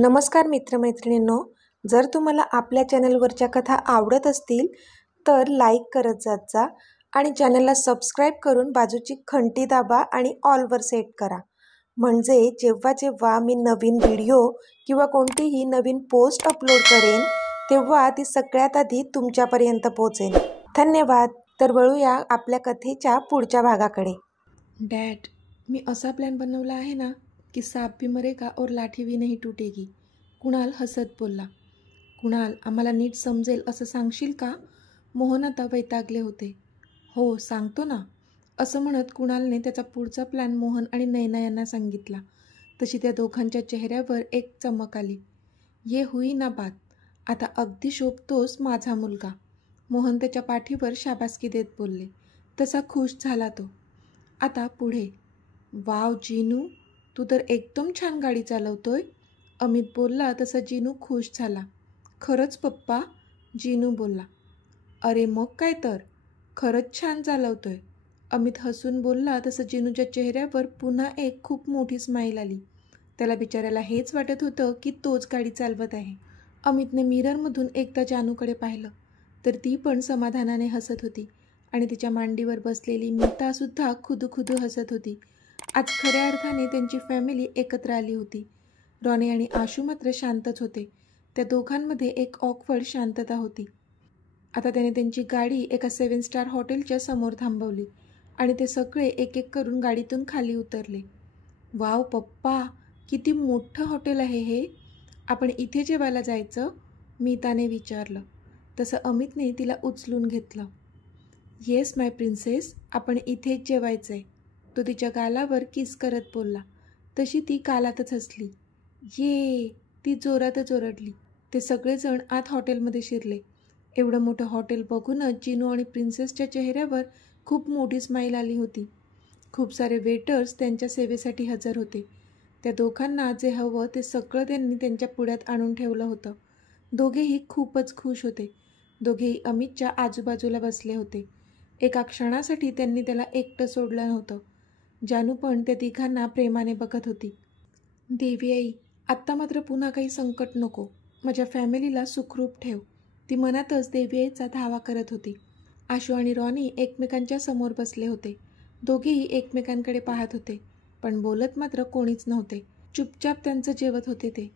नमस्कार मित्रमैत्रिणींनो, जर तुम्हाला आपल्या चॅनलवरच्या कथा आवडत असतील तर लाईक करत जात जा आणि चॅनलला सबस्क्राईब करून बाजूची घंटी दाबा आणि ऑलवर सेट करा. म्हणजे जेव्हा जेव्हा मी नवीन व्हिडिओ किंवा कोणतीही नवीन पोस्ट अपलोड करेन तेव्हा ती सगळ्यात आधी तुमच्यापर्यंत पोहोचेल. धन्यवाद. तर वळूया आपल्या कथेच्या पुढच्या भागाकडे. डॅड, मी असा प्लॅन बनवला आहे ना की सांप भी मरेगा और लाठी भी नहीं टूटेगी. कुणाल हसत बोलला. कुणाल, आम्हाला नीट समजेल असं सांगशील का? मोहन आता वैतागले होते. हो, सांगतो ना, असं म्हणत कुणालने त्याचा पुढचा प्लॅन मोहन आणि नैना यांना सांगितला. तशी त्या दोघांच्या चेहऱ्यावर एक चमक आली. ये हुई ना बात, आता अगदी शोभतोस माझा मुलगा. मोहन त्याच्या पाठीवर शाबासकी देत बोलले. तसा खुश झाला तो. आता पुढे. वाव जीनू, तू तर एकदम छान गाडी चालवतोय. अमित बोलला तसा जीनू खुश झाला. खरंच पप्पा, जीनू बोलला. अरे मग काय तर, खरंच छान चालवतोय. अमित हसून बोलला तसं जीनूच्या चेहऱ्यावर पुन्हा एक खूप मोठी स्माईल आली. त्याला बिचाऱ्याला हेच वाटत होतं की तोच गाडी चालवत आहे. अमितने मिररमधून एकदा जानूकडे पाहिलं तर ती पण समाधानाने हसत होती आणि तिच्या मांडीवर बसलेली मीतासुद्धा खुदू हसत होती. आज खऱ्या अर्थाने त्यांची फॅमिली एकत्र आली होती. रॉनी आणि आशू मात्र शांतच होते. त्या दोघांमध्ये एक ऑकवर्ड शांतता होती. आता त्याने त्यांची गाडी एका 7 स्टार हॉटेलच्या समोर थांबवली आणि ते सगळे एक एक करून गाडीतून खाली उतरले. वाव पप्पा, किती मोठं हॉटेल आहे हे. आपण इथे जेवायला जायचं? मीताने विचारलं. तसं अमितने तिला उचलून घेतलं. येस माय प्रिन्सेस, आपण इथेच जेवायचं आहे. तो तिच्या गालावर किस करत बोलला. तशी ती गालातच हसली. ये, ती जोरातच ओरडली. ते सगळेजण आत हॉटेलमध्ये शिरले. एवढं मोठं हॉटेल बघूनच जीनू आणि प्रिन्सेसच्या चेहऱ्यावर खूप मोठी स्माईल आली होती. खूप सारे वेटर्स त्यांच्या सेवेसाठी हजर होते. त्या दोघांना जे हवं ते सगळं त्यांनी त्यांच्या पुढ्यात आणून ठेवलं होतं. दोघेही खूपच खुश होते. दोघेही अमितच्या आजूबाजूला बसले होते. एका क्षणासाठी त्यांनी त्याला एकटं सोडलं नव्हतं. जानू पण त्या तिघांना प्रेमाने बघत होती. देवी आई, आत्ता मात्र पुन्हा काही संकट नको. माझ्या फॅमिलीला सुखरूप ठेव. ती मनातच देवी आईचा धावा करत होती. आशू आणि रॉनी एकमेकांच्या समोर बसले होते. दोघेही एकमेकांकडे पाहत होते, पण बोलत मात्र कोणीच नव्हते. चुपचाप त्यांचं जेवत होते ते.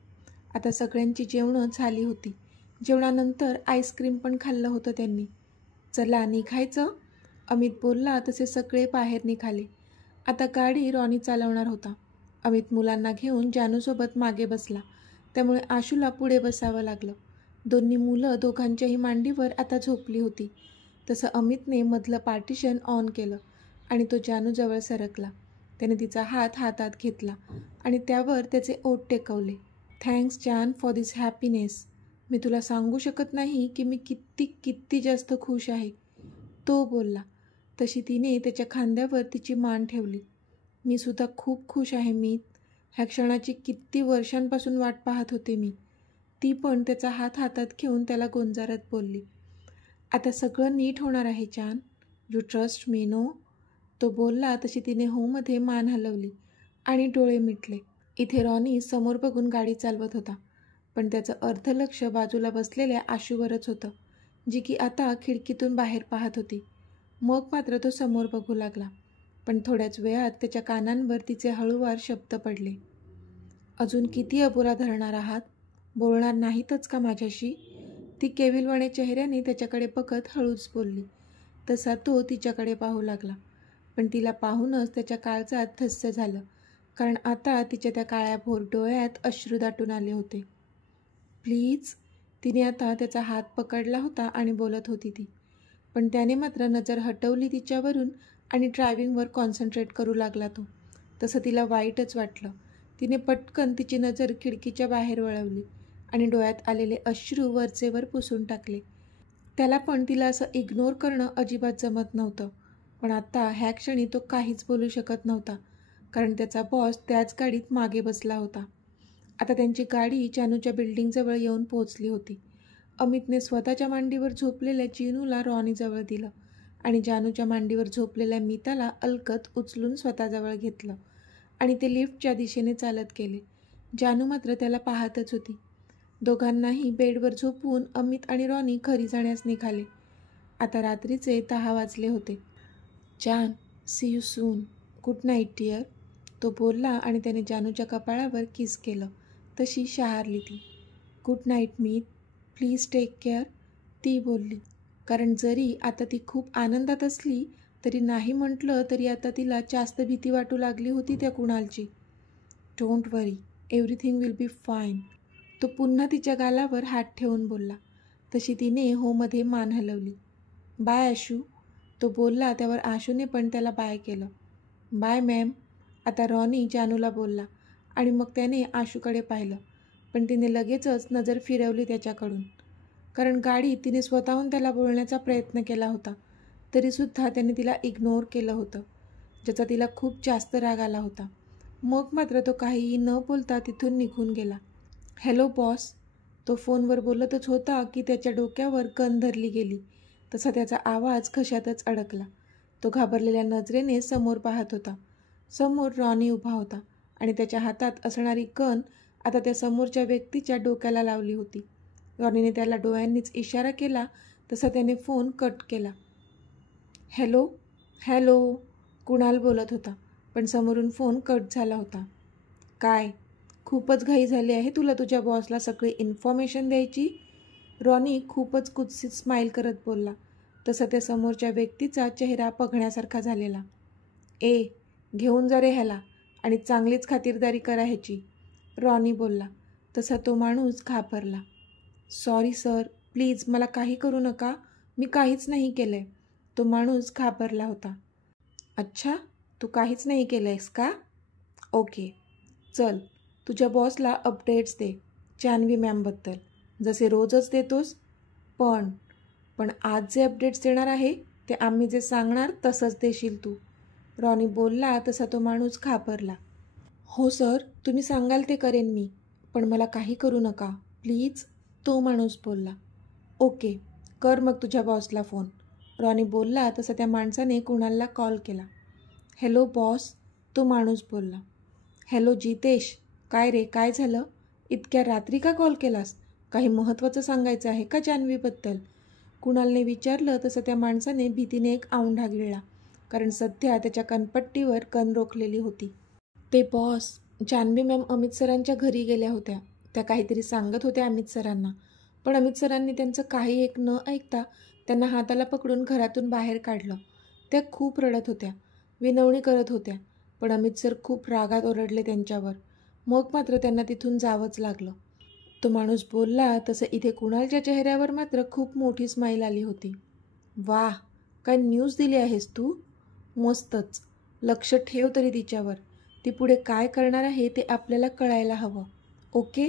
आता सगळ्यांची जेवणं झाली होती. जेवणानंतर आईस्क्रीम पण खाल्लं होतं त्यांनी. चला निघायचं, अमित बोलला तसे सगळे बाहेर निघाले. आता गाडी रॉनी चालवणार होता. अमित मुलांना घेऊन जानूसोबत मागे बसला, त्यामुळे आशूला पुढे बसावं लागलं. दोन्ही मुलं दोघांच्याही मांडीवर आता झोपली होती. तसं अमितने मधलं पार्टिशन ऑन केलं आणि तो जानूजवळ सरकला. त्याने तिचा हात हातात घेतला आणि त्यावर त्याचे ओठ टेकवले. थँक्स जान फॉर दिस हॅपीनेस. मी तुला सांगू शकत नाही की मी किती जास्त खुश आहे, तो बोलला. तशी तिने त्याच्या खांद्यावर तिची मान ठेवली. मी सुद्धा खूप खुश आहे मीत. ह्या क्षणाची किती वर्षांपासून वाट पाहत होते मी. ती पण त्याचा हात हातात घेऊन त्याला गोंजारत बोलली. आता सगळं नीट होणार आहे जान. यू ट्रस्ट मी नो, तो बोलला. तशी तिने होमध्ये मान हलवली आणि डोळे मिटले. इथे रॉनी समोर बघून गाडी चालवत होता, पण त्याचं अर्ध लक्ष बाजूला बसलेल्या आशूवरच होतं, जी की आता खिडकीतून बाहेर पाहत होती. मग मात्र तो समोर बघू लागला, पण थोड्याच वेळात त्याच्या कानांवर तिचे हळूवार शब्द पडले. अजून किती अबोला धरणार आहात? बोलणार नाहीतच का माझ्याशी? ती केविलवाणे चेहऱ्याने त्याच्याकडे बघत हळूच बोलली. तसा तो तिच्याकडे पाहू लागला, पण तिला पाहूनच त्याच्या काळजात धस्स झालं, कारण आता तिच्या त्या काळ्याभोर डोळ्यात अश्रू दाटून आले होते. प्लीज, तिने आता त्याचा हात पकडला होता आणि बोलत होती ती, पण त्याने मात्र नजर हटवली तिच्यावरून आणि ड्रायव्हिंगवर कॉन्सन्ट्रेट करू लागला तो. तसं तिला वाईटच वाटलं. तिने पटकन तिची नजर खिडकीच्या बाहेर वळवली आणि डोळ्यात आलेले अश्रू वरचेवर पुसून टाकले. त्याला पण तिला असं इग्नोर करणं अजिबात जमत नव्हतं, पण आता ह्या क्षणी तो काहीच बोलू शकत नव्हता, कारण त्याचा बॉस त्याच गाडीत मागे बसला होता. आता त्यांची गाडी जानूच्या बिल्डिंगजवळ येऊन पोहोचली होती. अमितने स्वतःच्या मांडीवर झोपलेल्या जीनूला रॉनीजवळ दिलं आणि जानूच्या मांडीवर झोपलेल्या मीताला अलगद उचलून स्वतःजवळ घेतलं आणि ते लिफ्टच्या दिशेने चालत गेले. जानू मात्र त्याला पाहतच होती. दोघांनाही बेडवर झोपवून अमित आणि रॉनी घरी जाण्यास निघाले. आता रात्रीचे 10 वाजले होते. जान, see you soon. Good night dear. तो बोलला आणि त्याने जानूच्या कपाळावर किस केलं. तशी शहारली ती. Good night Meet. Please take care, ती बोलली. कारण जरी आता ती खूप आनंदात असली तरी नाही म्हटलं तरी आता तिला जास्त भीती वाटू लागली होती त्या कुणालची. Don't worry, everything will be fine. तो पुन्हा तिच्या गालावर हात ठेवून बोलला. तशी तिने होमध्ये मान हलवली. बाय आशू, तो बोलला. त्यावर आशूने पण त्याला बाय केलं. Bye ma'am. आता रॉनी जानूला बोलला आणि मग त्याने आशूकडे पाहिलं, पण तिने लगेचच नजर फिरवली त्याच्याकडून. कारण गाडीत तिने स्वतःहून त्याला बोलण्याचा प्रयत्न केला होता, तरीसुद्धा त्याने तिला इग्नोर केलं होतं, ज्याचा तिला खूप जास्त राग आला होता. मग मात्र तो काहीही न बोलता तिथून निघून गेला. Hello boss. तो फोनवर बोलतच होता की त्याच्या डोक्यावर गन धरली गेली. तसा त्याचा आवाज घशातच अडकला. तो घाबरलेल्या नजरेने समोर पाहत होता. समोर रॉनी उभा होता आणि त्याच्या हातात असणारी गन आता त्या समोरच्या व्यक्तीच्या डोक्याला लावली होती. रॉनीने त्याला डोळ्यांनीच इशारा केला तसा त्याने फोन कट केला. हॅलो हॅलो, कुणाल बोलत होता, पण समोरून फोन कट झाला होता. काय, खूपच घाई झाली आहे तुला तुझ्या बॉसला सगळी इन्फॉर्मेशन द्यायची? रॉनी खूपच कुत्सित स्माईल करत बोलला. तसा त्या समोरच्या व्यक्तीचा चेहरा बघण्यासारखा झालेला. घेऊन जा रे ह्याला आणि चांगलीच खातिरदारी करा ह्याची, रॉनी बोलला. तसा तो माणूस घाबरला. सॉरी सर, प्लीज मला काही करू नका, मी काहीच नाही केलं आहे. तो माणूस घाबरला होता. अच्छा, तू काहीच नाही केलं आहेस का? ओके, चल तुझ्या बॉसला अपडेट्स दे जान्हवी मॅमबद्दल, जसे रोजच देतोस. पण आज जे अपडेट्स देणार आहे ते आम्ही जे सांगणार तसंच देशील तू, रॉनी बोलला. तसा तो माणूस घाबरला. हो सर, तुम्ही सांगाल ते करेन मी, पण मला काही करू नका प्लीज, तो माणूस बोलला. ओके, कर मग तुझ्या बॉसला फोन, रॉनी बोलला. तसा त्या माणसाने कुणालला कॉल केला. हॅलो बॉस, तो माणूस बोलला. हॅलो जितेश, काय रे, काय झालं? इतक्या रात्री का कॉल केलास? काही महत्त्वाचं सांगायचं आहे का जान्हवीबद्दल? कुणालने विचारलं. तसं त्या माणसाने भीतीने एक औंढा गिळला, कारण सध्या त्याच्या कनपट्टीवर गन रोखलेली होती. ते बॉस, जान्हवी मॅम अमित सरांच्या घरी गेल्या होत्या. त्या काहीतरी सांगत होत्या अमित सरांना, पण अमित सरांनी त्यांचं काही एक न ऐकता त्यांना हाताला पकडून घरातून बाहेर काढलं. त्या खूप रडत होत्या, विनवणी करत होत्या, पण अमित सर खूप रागात ओरडले त्यांच्यावर. मग मात्र त्यांना तिथून जावंच लागलं, तो माणूस बोलला. तसं इथे कुणालच्या चेहऱ्यावर मात्र खूप मोठी स्माईल आली होती. वाह, काय न्यूज दिली आहेस तू, मस्तच. लक्ष ठेव तरी तिच्यावर, ती पुढे काय करणार आहे ते आपल्याला कळायला हवं. ओके,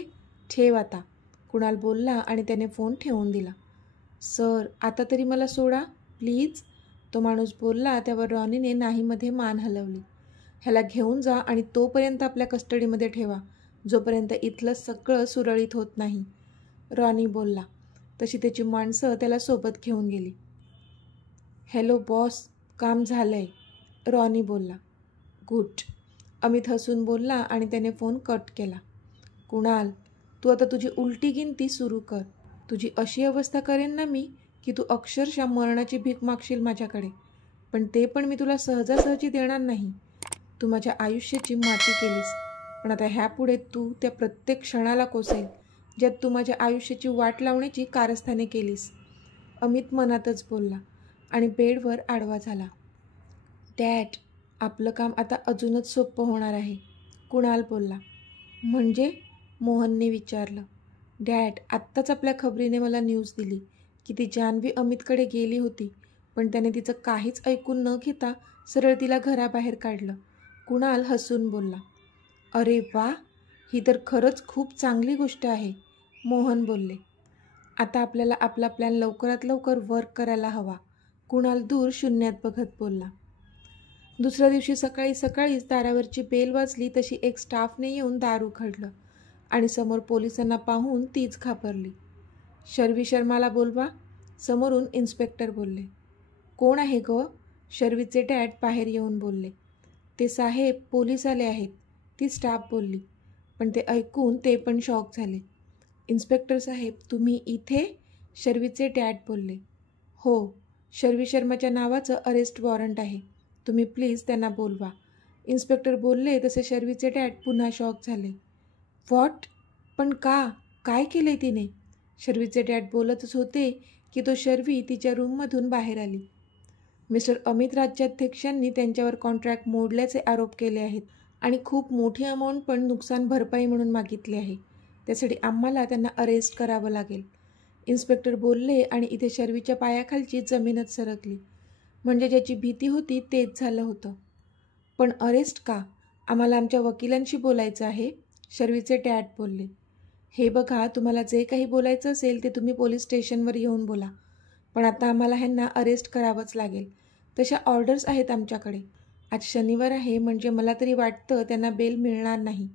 ठेव आता, कुणाल बोलला आणि त्याने फोन ठेवून दिला. सर, आता तरी मला सोडा प्लीज, तो माणूस बोलला. त्यावर रॉनीने नाहीमध्ये मान हलवली. ह्याला घेऊन जा आणि तोपर्यंत आपल्या कस्टडीमध्ये ठेवा, जोपर्यंत इथलं सगळं सुरळीत होत नाही, रॉनी बोलला. तशी त्याची माणसं त्याला सोबत घेऊन गेली. हॅलो बॉस, काम झालंय, रॉनी बोलला. गुड, अमित हसून बोलला आणि त्याने फोन कट केला. कुणाल, तू आता तुझी उलटी गिनती सुरू कर. तुझी अशी अवस्था करेन ना मी की तू अक्षरशः मरणाची भीक मागशील माझ्याकडे, पण ते पण मी तुला सहजासहजी देणार नाही. तू माझ्या आयुष्याची माती केलीस, पण आता ह्यापुढे तू त्या प्रत्येक क्षणाला कोसेल ज्यात तू माझ्या आयुष्याची वाट लावण्याची कारस्थाने केलीस, अमित मनातच बोलला आणि बेडवर आडवा झाला. डॅड, आपलं काम आता अजूनच सोपं होणार आहे, कुणाल बोलला. म्हणजे, मोहनने विचारलं. डॅड, आत्ताच आपल्या खबरीने मला न्यूज दिली की ती जान्हवी अमितकडे गेली होती, पण त्याने तिचं काहीच ऐकून न घेता सरळ तिला घराबाहेर काढलं, कुणाल हसून बोलला. अरे वा, ही तर खरंच खूप चांगली गोष्ट आहे, मोहन बोलले. आता आपल्याला आपला प्लॅन लवकरात लवकर वर्क करायला हवा, कुणाल दूर शून्यात बघत बोलला. दुसऱ्या दिवशी सकाळी सकाळीच दारावरची बेल वाजली तशी एक स्टाफने येऊन दार उघडलं आणि समोर पोलिसांना पाहून तीच घाबरली. शर्वी शर्माला बोलवा, समोरून इन्स्पेक्टर बोलले. कोण आहे ग, शर्वीचे डॅड बाहेर येऊन बोलले. ते साहेब, पोलीस आले आहेत, ती स्टाफ बोलली. पण ते ऐकून ते पण शॉक झाले. इन्स्पेक्टर साहेब, तुम्ही इथे? शर्वीचे डॅड बोलले. हो, शर्वी शर्माच्या नावाचं अरेस्ट वॉरंट आहे. तुम्ही प्लीज त्यांना बोलवा. इन्स्पेक्टर बोलले तसे शर्वीचे डॅड पुन्हा शॉक झाले. व्हॉट? पण का? काय केले तिने? शर्वीचे डॅड बोलतच होते की तो शर्वी तिच्या रूममधून बाहेर आली. मिस्टर अमित राज्याध्यक्षांनी त्यांच्यावर कॉन्ट्रॅक्ट मोडल्याचे आरोप केले आहेत आणि खूप मोठी अमाऊंट पण नुकसान भरपाई म्हणून मागितली आहे. त्यासाठी आम्हाला त्यांना अरेस्ट करावं लागेल. इन्स्पेक्टर बोलले आणि इथे शर्वीच्या पायाखालची जमीनच सरकली. म्हणजे ज्याची भीती होती तेच झालं होतं. पण अरेस्ट का? आम्हाला आमच्या वकिलांशी बोलायचं आहे, शर्वीचे डॅड बोलले. हे बघा, तुम्हाला जे काही बोलायचं असेल ते तुम्ही पोलीस स्टेशनवर येऊन बोला. पण आता आम्हाला ह्यांना अरेस्ट करावंच लागेल. तशा ऑर्डर्स आहेत आमच्याकडे. आज शनिवार आहे, म्हणजे मला तरी वाटतं त्यांना बेल मिळणार नाही.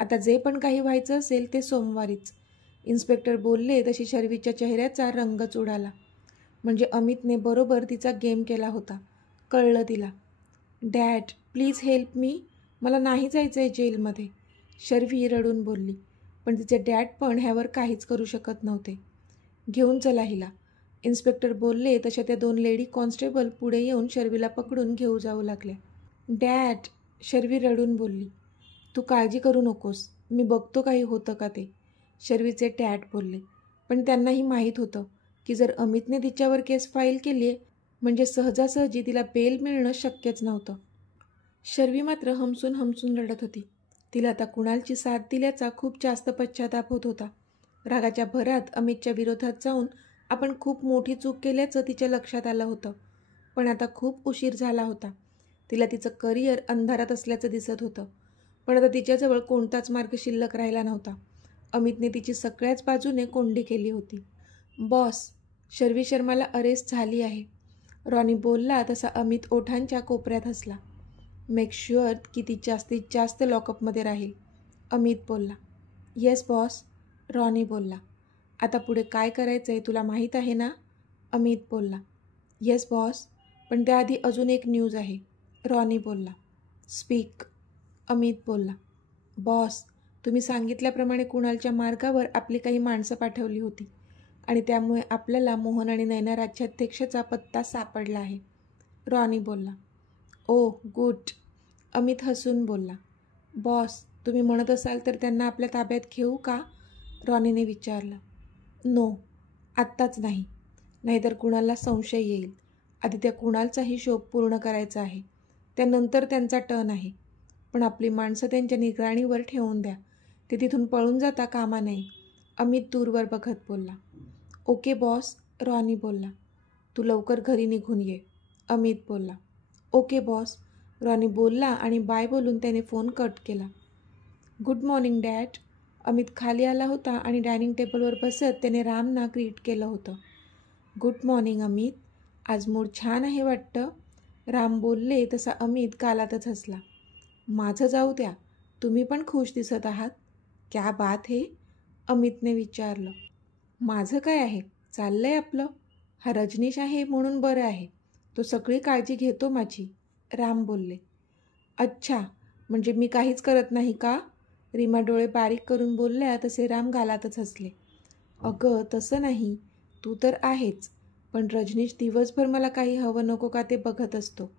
आता जे पण काही व्हायचं असेल ते सोमवारीच. इन्स्पेक्टर बोलले तशी शर्वीच्या चेहऱ्याचा रंगच उडाला. म्हणजे अमितने बरोबर तिचा गेम केला होता. कळलं तिला. Dad, please help me. मला नाही जायचं आहे जेलमध्ये, शर्वी रडून बोलली. पण तिचे डॅड पण ह्यावर काहीच करू शकत नव्हते. घेऊन चला हिला, इन्स्पेक्टर बोलले. तशा त्या 2 लेडी कॉन्स्टेबल पुढे येऊन शर्वीला पकडून घेऊ जाऊ लागल्या. डॅड, शर्वी रडून बोलली. तू काळजी करू नकोस, मी बघतो काही होतं का ते, शर्वीचे डॅड बोलले. पण त्यांनाही माहीत होतं की जर अमितने तिच्यावर केस फाईल केली आहे म्हणजे सहजासहजी तिला बेल मिळणं शक्यच नव्हतं. शर्वी मात्र हमसून हमसून रडत होती. तिला आता कुणालची साथ दिल्याचा खूप जास्त पश्चाताप होत होता. रागाच्या भरात अमितच्या विरोधात जाऊन आपण खूप मोठी चूक केल्याचं तिच्या लक्षात आलं होतं. पण आता खूप उशीर झाला होता. तिला तिचं करिअर अंधारात असल्याचं दिसत होतं. पण आता तिच्याजवळ कोणताच मार्ग शिल्लक राहिला नव्हता. अमितने तिची सगळ्याच बाजूने कोंडी केली होती. बॉस, शर्वी शर्माला अरेस्ट झाली आहे, रॉनी बोलला. तसा अमित ओठांच्या कोपऱ्यात हसला. मेक शुअर की ती जास्तीत जास्त लॉकअपमध्ये राहील, अमित बोलला. येस बॉस, रॉनी बोलला. आता पुढे काय करायचं आहे तुला माहीत आहे ना, अमित बोलला. येस बॉस, पण त्याआधी अजून एक न्यूज आहे, रॉनी बोलला. स्पीक, अमित बोलला. बॉस, तुम्ही सांगितल्याप्रमाणे कुणालच्या मार्गावर आपली काही माणसं पाठवली होती आणि त्यामुळे आपल्याला मोहन आणि नैना राज्याध्यक्षाचा पत्ता सापडला आहे, रॉनी बोलला. ओ गुड, अमित हसून बोलला. बॉस, तुम्ही म्हणत असाल तर त्यांना आपल्या ताब्यात घेऊ का, रॉनीने विचारलं. नो, आत्ताच नाही, नाहीतर कुणालला संशय येईल. आधी त्या कुणालचा हिशोब पूर्ण करायचा आहे, त्यानंतर त्यांचा टर्न आहे. पण आपली माणसं त्यांच्या निगराणीवर ठेवून द्या, ते तिथून पळून जाता कामा नये, अमित दूरवर बघत बोलला. ओके बॉस, रॉनी बोलला. तू लवकर घरी निघून ये, अमित बोलला. ओके बॉस, रॉनी बोलला आणि बाय बोलून त्याने फोन कट केला. गुड मॉर्निंग डॅड, अमित खाली आला होता आणि डायनिंग टेबलवर बसत त्याने रामना ग्रीट केलं होतं. गुड मॉर्निंग अमित, आज मूड छान आहे वाटतं, राम बोलले. तसा अमित गालातच हसला. माझं जाऊ द्या, तुम्ही पण खुश दिसत आहात. क्या बात है, अमितने विचारलं. माझं काय आहे, चाललंय आपलं. हा रजनीश आहे म्हणून बरं आहे, तो सगळी काळजी घेतो माझी, राम बोलले. अच्छा, म्हणजे मी काहीच करत नाही का, रीमा डोळे बारीक करून बोलल्या. तसे राम गालातच हसले. अगं तसं नाही, तू तर आहेच, पण रजनीश दिवसभर मला काही हवं नको का ते बघत असतो,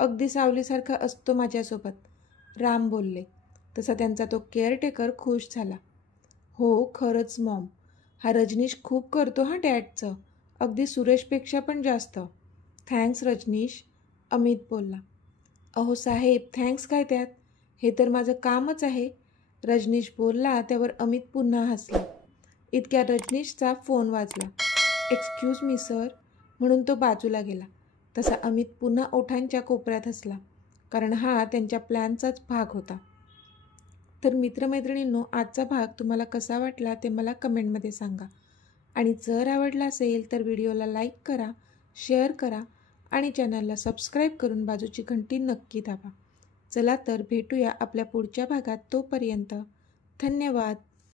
अगदी सावलीसारखा असतो माझ्यासोबत, राम बोलले. तसा त्यांचा तो केअरटेकर खुश झाला. हो खरंच मॉम, हा रजनीश खूप करतो हा डॅडचं, अगदी सुरेशपेक्षा पण जास्त. थँक्स रजनीश, अमित बोलला. अहो साहेब, थँक्स काय त्यात, हे तर माझं कामच आहे, रजनीश बोलला. त्यावर अमित पुन्हा हसला. इतक्या रजनीशचा फोन वाजला. एक्सक्यूज मी सर, म्हणून तो बाजूला गेला. तसा अमित पुन्हा ओठांच्या कोपऱ्यात हसला, कारण हा त्यांच्या प्लॅनचाच भाग होता. तर मित्रमैत्रिणींनो, आजचा भाग तुम्हाला कसा वाटला ते मला कमेंटमध्ये सांगा. आणि जर आवडला असेल तर व्हिडिओला लाईक करा, शेअर करा आणि चॅनलला सबस्क्राईब करून बाजूची घंटी नक्की दाबा. चला तर भेटूया आपल्या पुढच्या भागात. तोपर्यंत धन्यवाद.